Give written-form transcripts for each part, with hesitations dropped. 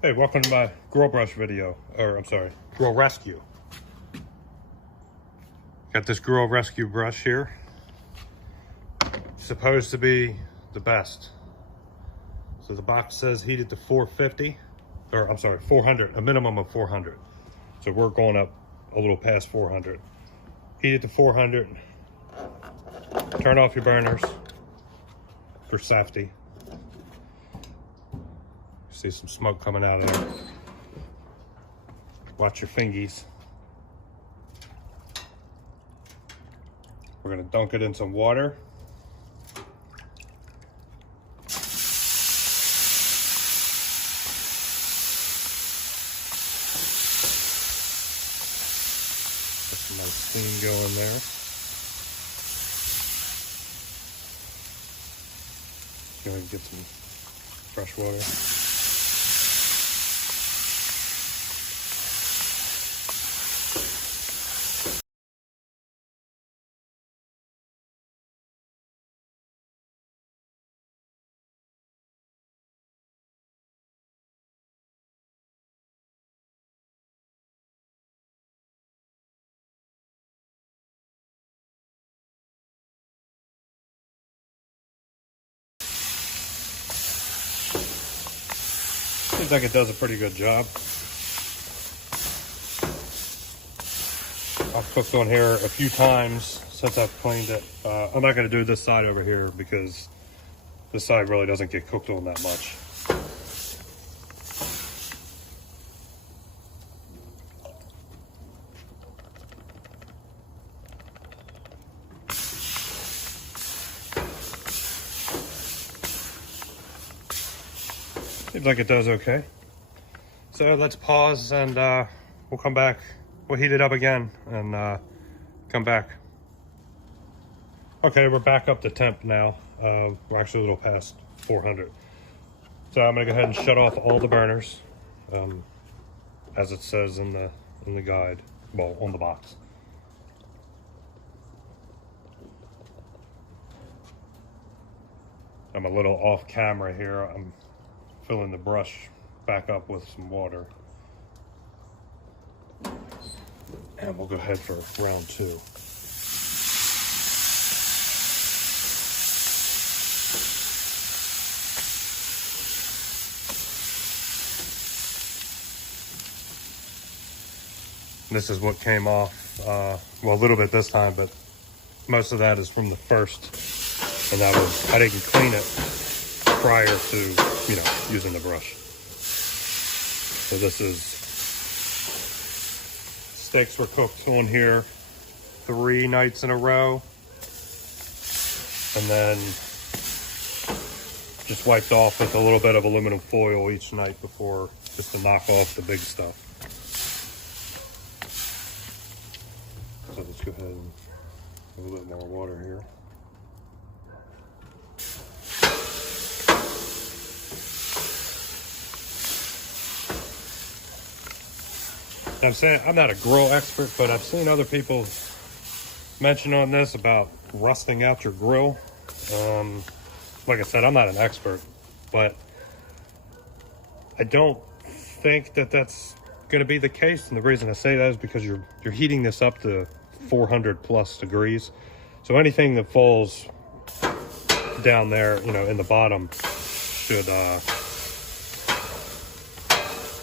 Hey, welcome to my grill brush video, or I'm sorry, grill rescue. Got this grill rescue brush here. Supposed to be the best. So the box says heated to 450, or I'm sorry, 400, a minimum of 400. So we're going up a little past 400. Heated to 400. Turn off your burners for safety. See some smoke coming out of there. Watch your fingies. We're gonna dunk it in some water. Get some nice steam going there. Go ahead and get some fresh water. Seems like it does a pretty good job. I've cooked on here a few times since I've cleaned it. I'm not going to do this side over here because this side really doesn't get cooked on that much. Seems like it does okay. So let's pause and we'll come back. We'll heat it up again and come back. Okay, we're back up to temp now. We're actually a little past 400. So I'm gonna go ahead and shut off all the burners, as it says in the guide, well, on the box. I'm a little off camera here. I'm filling the brush back up with some water. And we'll go ahead for round 2. This is what came off, well, a little bit this time, but most of that is from the first. And that was, I didn't clean it prior to, using the brush. So this is, steaks were cooked on here 3 nights in a row. And then just wiped off with a little bit of aluminum foil each night before, just to knock off the big stuff. So let's go ahead and a little bit more water here. I'm saying I'm not a grill expert, but I've seen other people mention on this about rusting out your grill. Like I said, I'm not an expert, but I don't think that that's going to be the case. And the reason I say that is because you're heating this up to 400 plus degrees. So anything that falls down there, in the bottom should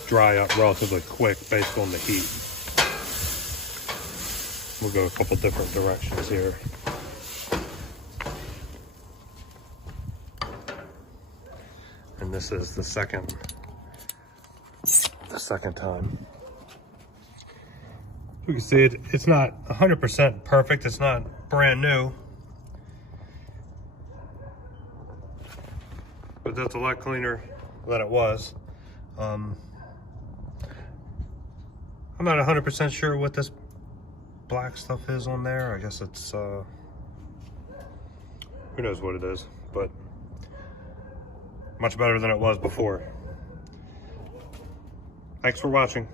dry up relatively quick based on the heat. We'll go a couple different directions here. And this is the second time. You can see it's not 100% perfect. It's not brand new, but that's a lot cleaner than it was. I'm not 100% sure what this black stuff is on there. I guess it's, who knows what it is, but much better than it was before. Thanks for watching.